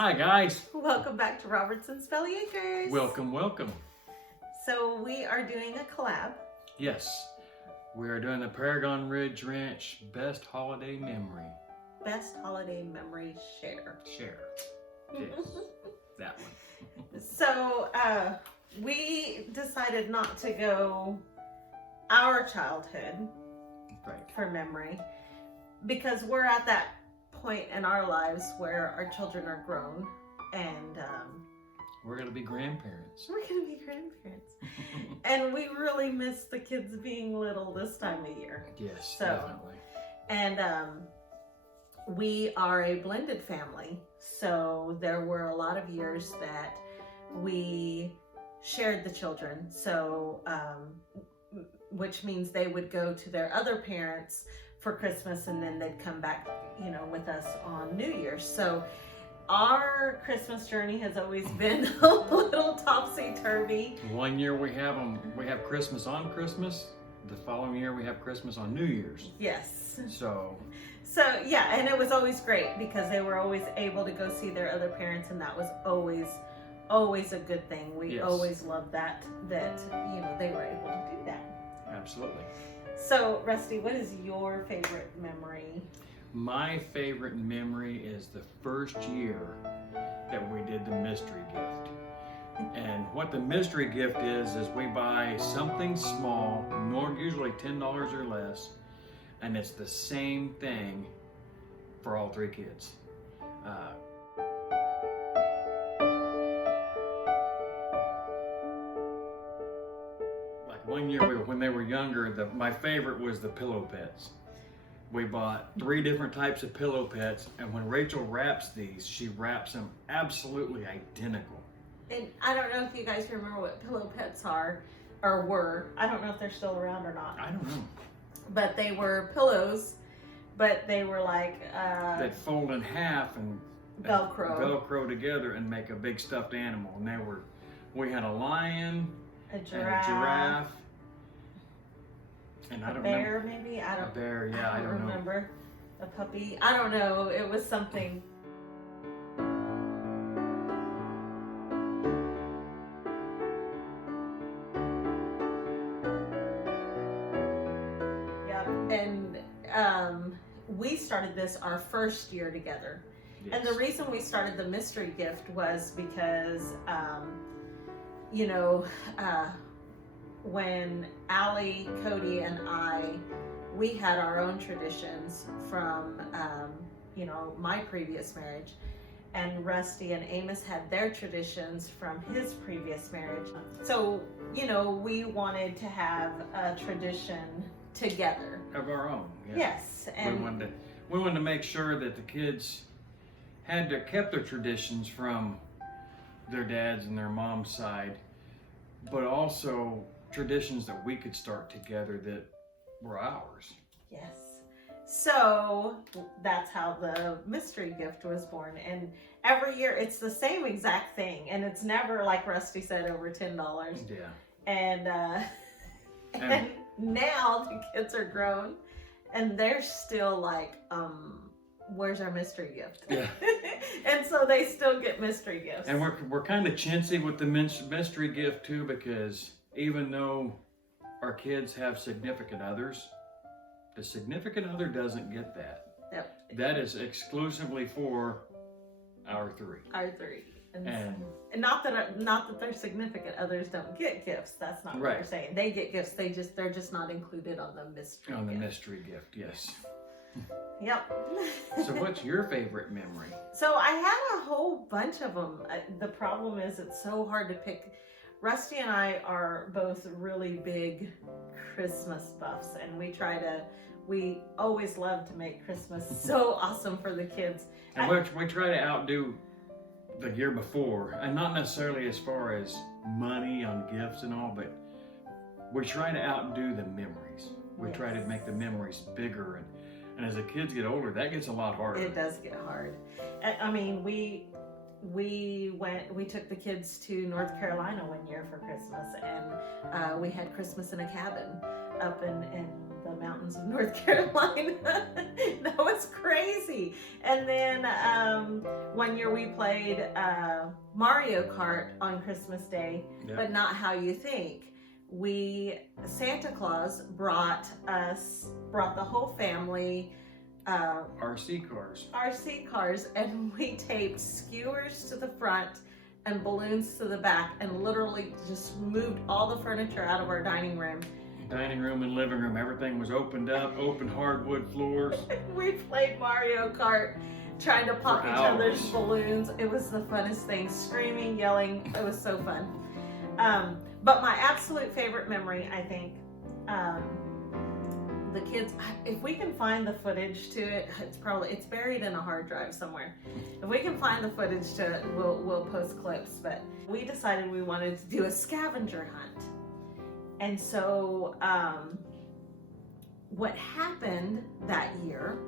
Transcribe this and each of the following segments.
Hi guys. Welcome back to Robertson's Valley Acres. Welcome, welcome. So we are doing a collab. Yes, we are doing the Paragon Ridge Ranch Best Holiday Memory. Best holiday memory share. Share. Yes, that one. So we decided not to go our childhood Right. for memory because we're at that point in our lives where our children are grown and We're going to be grandparents. we're going to be grandparents. And we really miss the kids being little this time of year. Yes, So, definitely. And we are a blended family, so there were a lot of years that we shared the children. So, which means they would go to their other parents for Christmas, and then they'd come back, you know, with us on New Year's. So, our Christmas journey has always been a little topsy-turvy. One year we have Christmas on Christmas. The following year we have Christmas on New Year's. Yes. So Yeah, and it was always great because they were always able to go see their other parents, and that was always a good thing. We Yes. always loved that you know they were able to do that. absolutely. So Rusty, what is your favorite memory? My favorite memory is the first year that we did the mystery gift. And what the mystery gift is we buy something small, usually $10 or less, and it's the same thing for all three kids. Like one year when they were younger, my favorite was the pillow pets. We bought 3 different types of pillow pets, and when Rachel wraps these, she wraps them absolutely identical. And I don't know if you guys remember what pillow pets are or were. I don't know if they're still around or not. I don't know. But they were pillows, but they were like They'd fold in half and Velcro together and make a big stuffed animal. And we had a lion, a and giraffe, a giraffe, and I a don't bear, know. maybe. A bear, yeah, I don't know. remember. A puppy. I don't know. It was something. Yep. And we started this our first year together. Yes. And the reason we started the mystery gift was because, you know, when Allie, Cody, and we had our own traditions from, you know, my previous marriage. And Rusty and Amos had their traditions from his previous marriage. So, you know, we wanted to have a tradition together. Of our own. Yeah. Yes. And we wanted to make sure that the kids kept their traditions from their dad's and their mom's side, but also traditions that we could start together that were ours. yes. So that's how the mystery gift was born. And every year it's the same exact thing. And it's never, like Rusty said, over $10. Yeah. And, and now the kids are grown and they're still like, where's our mystery gift? Yeah. And so they still get mystery gifts. And we're kind of chintzy with the mystery gift too, because even though our kids have significant others, the significant other doesn't get that. Yep. That is exclusively for our 3. Our 3. And not that their significant others don't get gifts. That's not what Right. we're saying. They get gifts. They're just not included on the mystery. on the gift. mystery gift, yes. Yep. So what's your favorite memory? So I had a whole bunch of them. The problem is it's so hard to pick. Rusty and I are both really big Christmas buffs, and we always love to make Christmas so awesome for the kids. And we try to outdo the year before, and not necessarily as far as money on gifts and all, but we try to outdo the memories. We try to make the memories bigger, and as the kids get older, that gets a lot harder. It does get hard. I mean, we took the kids to North Carolina one year for Christmas, and we had Christmas in a cabin up in the mountains of North Carolina. That was crazy. And then one year we played Mario Kart on Christmas Day, but not how you think. Santa Claus brought the whole family RC cars, and we taped skewers to the front and balloons to the back, and literally just moved all the furniture out of our dining room and living room. Everything was opened up, open hardwood floors. We played Mario Kart, trying to pop each other's balloons. It was the funnest thing, screaming, yelling. It was so fun. But my absolute favorite memory, I think, the kids, if we can find the footage to it, it's buried in a hard drive somewhere. If we can find the footage to it, we'll post clips. But we decided we wanted to do a scavenger hunt. And so what happened that year,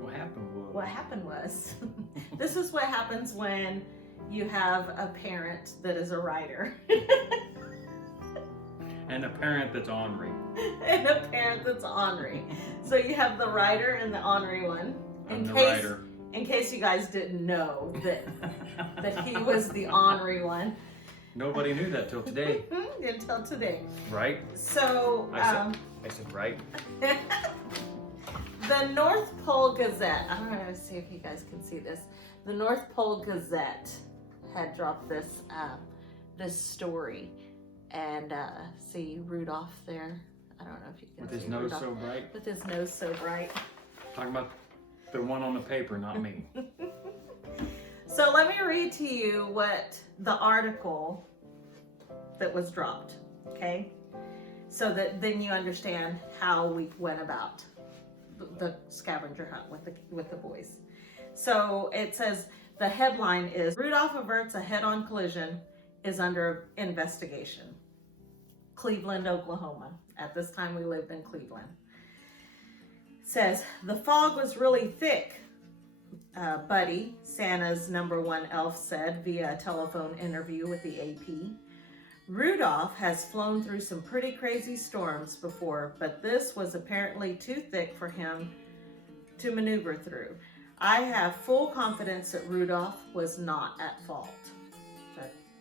what happened was this is what happens when you have a parent that is a writer. And a parent that's ornery. So you have the writer and the ornery one. In case you guys didn't know that he was the ornery one. Nobody knew that till today. Until today. Right? So I said right. The North Pole Gazette. I'm gonna see if you guys can see this. The North Pole Gazette had dropped this story. And see Rudolph there. I don't know if you can see With his nose Rudolph. so bright. With his nose so bright. Talking about the one on the paper, not me. So let me read to you what the article that was dropped, okay? So that then you understand how we went about the scavenger hunt with the boys. So it says, the headline is, Rudolph averts a head-on collision, is under investigation. Cleveland, Oklahoma. At this time we lived in Cleveland. Says, the fog was really thick, Buddy, Santa's #1 elf, said via a telephone interview with the AP. Rudolph has flown through some pretty crazy storms before, but this was apparently too thick for him to maneuver through. I have full confidence that Rudolph was not at fault.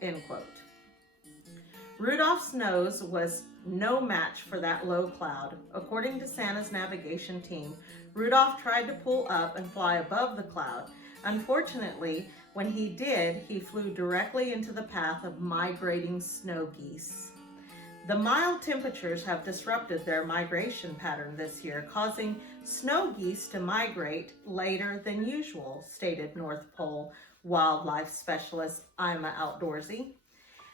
End quote. Rudolph's nose was no match for that low cloud. According to Santa's navigation team, Rudolph tried to pull up and fly above the cloud. Unfortunately, when he did, he flew directly into the path of migrating snow geese. The mild temperatures have disrupted their migration pattern this year, causing snow geese to migrate later than usual, stated North Pole wildlife specialist Ima Outdoorsy.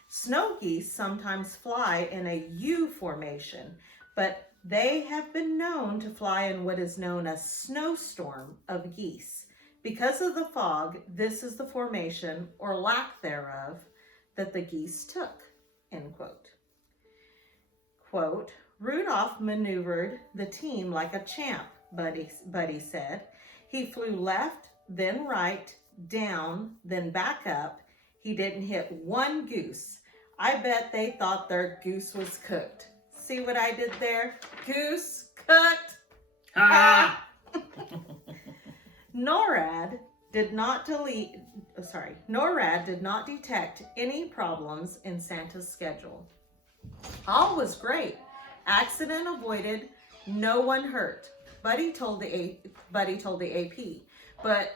Snow geese sometimes fly in a U formation, but they have been known to fly in what is known as snowstorm of geese. Because of the fog, this is the formation, or lack thereof, that the geese took, end quote. Quote, Rudolph maneuvered the team like a champ, Buddy said. He flew left, then right, down, then back up. He didn't hit one goose. I bet they thought their goose was cooked. See what I did there? Goose cooked. Ah! NORAD did not detect any problems in Santa's schedule. All was great. Accident avoided. No one hurt. Buddy told the AP. But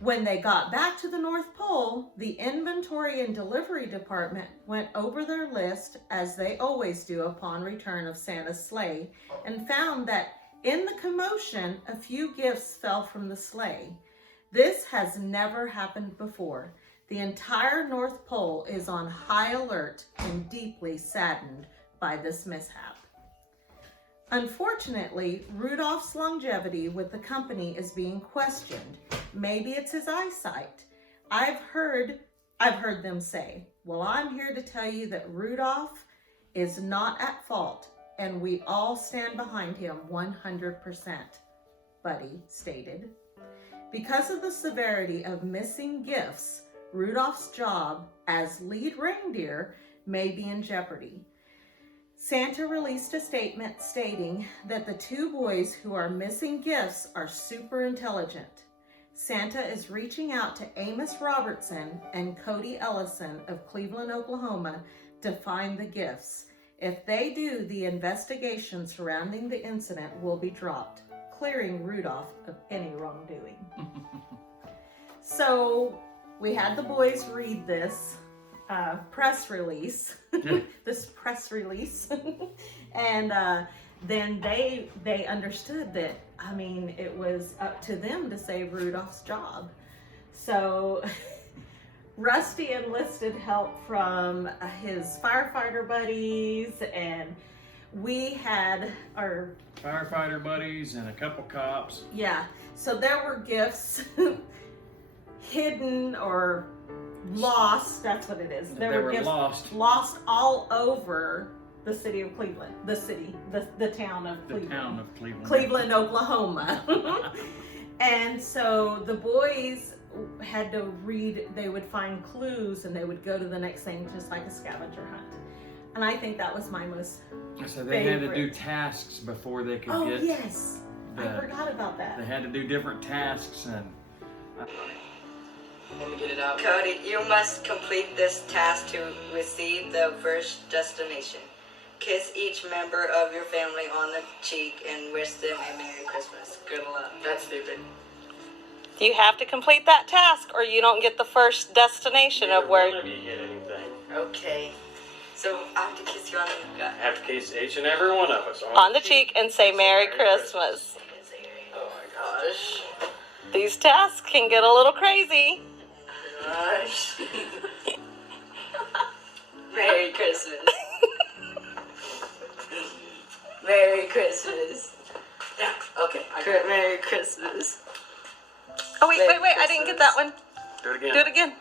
when they got back to the North Pole, the inventory and delivery department went over their list, as they always do upon return of Santa's sleigh, and found that in the commotion, a few gifts fell from the sleigh. This has never happened before. The entire North Pole is on high alert and deeply saddened by this mishap. Unfortunately, Rudolph's longevity with the company is being questioned. Maybe it's his eyesight. I've heard them say, well, I'm here to tell you that Rudolph is not at fault, and we all stand behind him 100%, Buddy stated. Because of the severity of missing gifts, Rudolph's job as lead reindeer may be in jeopardy. Santa released a statement stating that the 2 boys who are missing gifts are super intelligent. Santa is reaching out to Amos Robertson and Cody Ellison of Cleveland, Oklahoma to find the gifts. If they do, the investigation surrounding the incident will be dropped, clearing Rudolph of any wrongdoing. So we had the boys read this press release, and then they understood that, I mean, it was up to them to save Rudolph's job. So Rusty enlisted help from his firefighter buddies, and we had our firefighter buddies and a couple cops. Yeah, so there were gifts hidden or lost. That's what it is. They were gifts lost all over the city of Cleveland, the town of Cleveland. The town of Cleveland. Cleveland, Oklahoma. And so the boys had to read, they would find clues and they would go to the next thing, just like a scavenger hunt. And I think that was my most So they had to do tasks before they could get... Oh, yes. I forgot about that. They had to do different tasks and... Let me get it out. Cody, you must complete this task to receive the first destination. Kiss each member of your family on the cheek and wish them a Merry Christmas. Good luck. That's stupid. You have to complete that task or you don't get the first destination of where... None of you get anything. Okay. So I have to kiss you on the gut. Have to kiss each and every one of us on the cheek and say Merry Christmas. Oh my gosh. These tasks can get a little crazy. Gosh. Merry Christmas. Merry Christmas. Yeah. Okay. Merry Christmas. Oh, wait, I didn't get that one. Do it again. Do it again.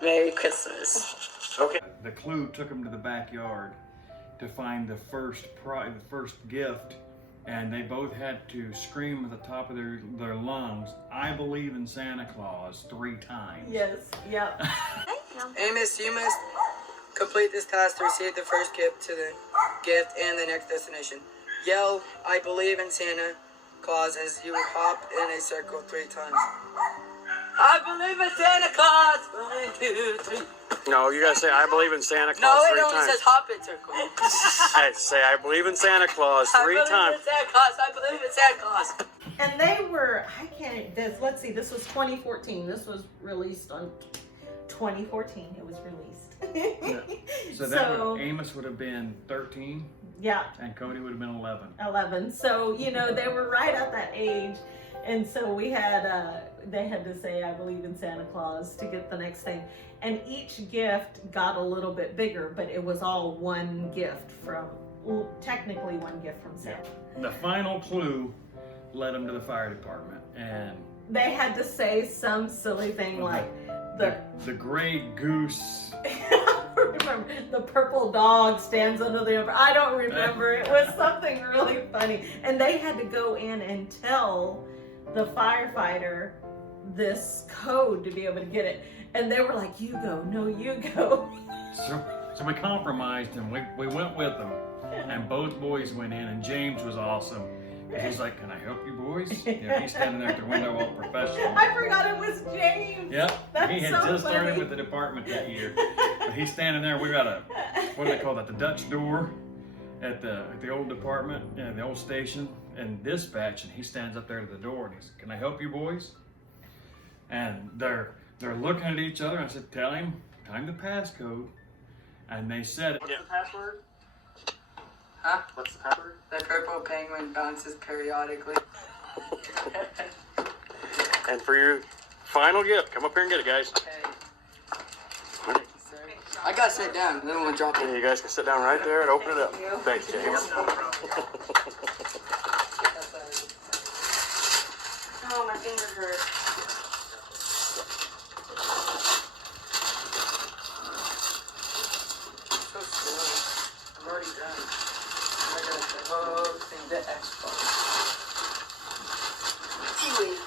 Merry Christmas. Okay. The clue took them to the backyard to find the first gift, and they both had to scream at the top of their lungs, "I believe in Santa Claus," 3 times. Yes, yep. Amos, you must complete this task to receive the first gift and the next destination. Yell, "I believe in Santa Claus," as you hop in a circle 3 times. I believe in Santa Claus. 1, 2, 3. No, you gotta say, "I believe in Santa Claus," No, 3 it only times. says hop in circle. Hey, say, "I believe in Santa Claus," 3 times. I believe in Santa Claus. I believe in Santa Claus. And they were, let's see, this was 2014. This was released on 2014. It was released. Yeah. So Amos would have been 13 yeah, and Cody would have been 11. 11. So, you know, they were right at that age. And so we had, they had to say, "I believe in Santa Claus" to get the next thing. And each gift got a little bit bigger, but it was all one gift technically one gift from Santa. The final clue led them to the fire department, and They had to say some silly thing like the gray goose. I don't remember. The purple dog stands under the umbrella. I don't remember. It was something really funny. And they had to go in and tell the firefighter this code to be able to get it. And they were like, "You go, no, you go." So we compromised and we went with them, and both boys went in, and James was awesome. He's like, "Can I help you boys?" You know, he's standing there at the window all professional. I forgot it was James. Yep, That's he had so just started funny. with the department that year. But he's standing there. We got what do they call that? The Dutch door at the old department, the old station, and dispatch. And he stands up there to the door and he's, "Can I help you boys?" And they're looking at each other. I said, "Tell him the passcode." And they said, What's the password? Huh? What's the password? The purple penguin bounces periodically. And for your final gift, come up here and get it, guys. Okay. I gotta sit down, then we'll drop Yeah, it. you guys can sit down right there and open it up. Thanks, James. Oh, my finger hurts. So slow. I'm already done. I gotta say, oh, thing, the Xbox. Wait.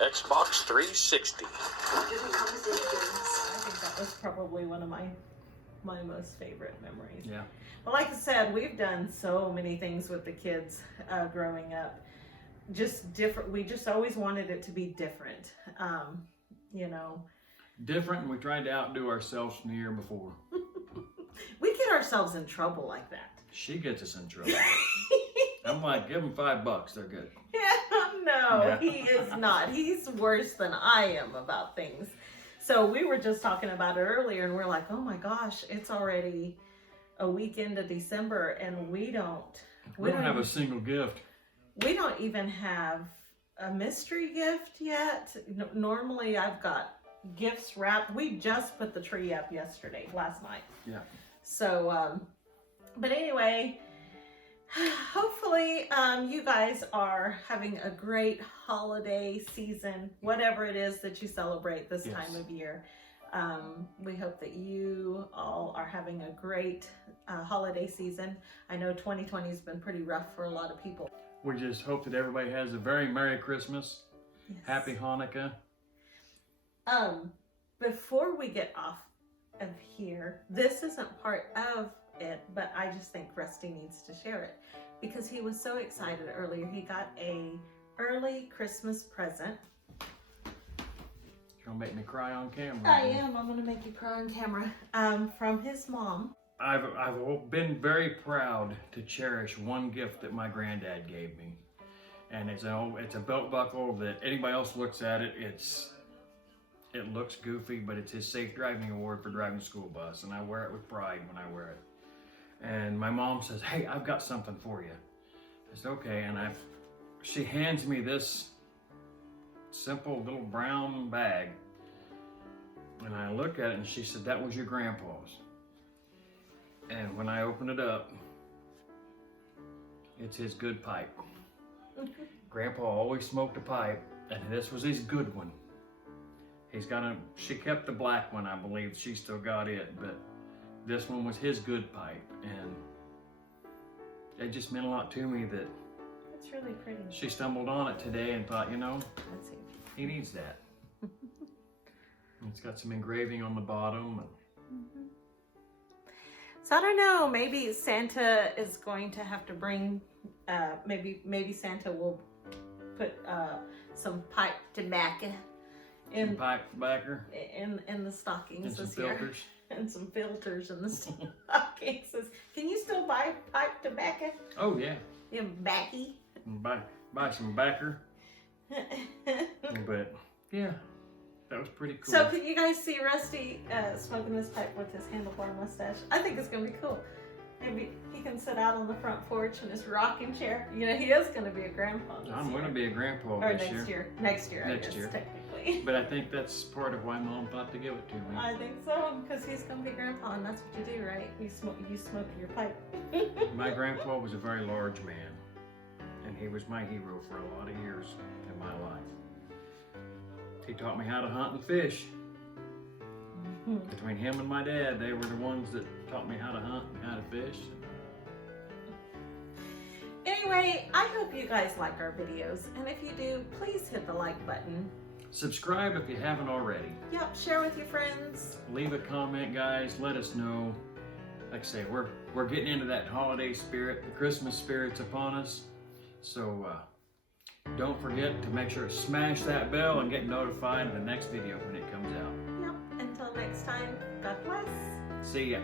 Xbox 360. Doesn't come with any games. was probably one of my most favorite memories. Yeah. But like I said, we've done so many things with the kids growing up. Just different. We just always wanted it to be different. You know. Different, and we tried to outdo ourselves from the year before. We get ourselves in trouble like that. She gets us in trouble. I'm like, give them $5, they're good. Yeah, no, Yeah. he is not. He's worse than I am about things. So we were just talking about it earlier, and we're like, oh my gosh, it's already a week into December, and we don't have a single gift. We don't even have a mystery gift yet. Normally I've got gifts wrapped. We just put the tree up last night. Yeah. So, but anyway, hopefully you guys are having a great holiday season, whatever it is that you celebrate this Yes. time of year. We hope that you all are having a great holiday season. I know 2020 has been pretty rough for a lot of people. We just hope that everybody has a very Merry Christmas, Yes. Happy Hanukkah. Before we get off of here, this isn't part of it, but I just think Rusty needs to share it because he was so excited earlier. He got a early Christmas present. You're gonna make me cry on camera. I am. I'm gonna make you cry on camera. From his mom. I've been very proud to cherish one gift that my granddad gave me, and it's a belt buckle that anybody else looks at it, it looks goofy, but it's his safe driving award for driving a school bus, and I wear it with pride when I wear it. And my mom says, "Hey, I've got something for you." I said, "Okay," and she hands me this simple little brown bag, and I look at it, and she said, "That was your grandpa's." And when I open it up, it's his good pipe. Grandpa always smoked a pipe, and this was his good one. She kept the black one, I believe. She still got it, but this one was his good pipe. And it just meant a lot to me that It's really pretty. she stumbled on it today and thought, Let's see. he needs that. It's got some engraving on the bottom. So I don't know, maybe Santa is going to have to bring, maybe Santa will put some pipe tobacco Some pipe backer in the stockings and some this year. filters. And some filters in the stockings. Can you still buy pipe tobacco? Oh yeah, You backy? and buy some backer. But yeah, that was pretty cool. So can you guys see Rusty smoking this pipe with his handlebar mustache? I think it's gonna be cool. Maybe he can sit out on the front porch in his rocking chair. He is gonna be a grandpa this I'm year. going to be a grandpa Or this next year. year. Next year, I Next guess, year. technically. But I think that's part of why Mom thought to give it to me. I think so, because he's gonna be grandpa, and that's what you do, right? You smoke your pipe. My grandpa was a very large man, and he was my hero for a lot of years in my life. He taught me how to hunt and fish. Between him and my dad, they were the ones that taught me how to hunt and how to fish. Anyway, I hope you guys like our videos, and if you do, please hit the like button. Subscribe if you haven't already. Yep, share with your friends. Leave a comment, guys. Let us know. Like I say, we're getting into that holiday spirit. The Christmas spirit's upon us. So don't forget to make sure to smash that bell and get notified of the next video when it comes out. Yep, until next time, God bless. See ya.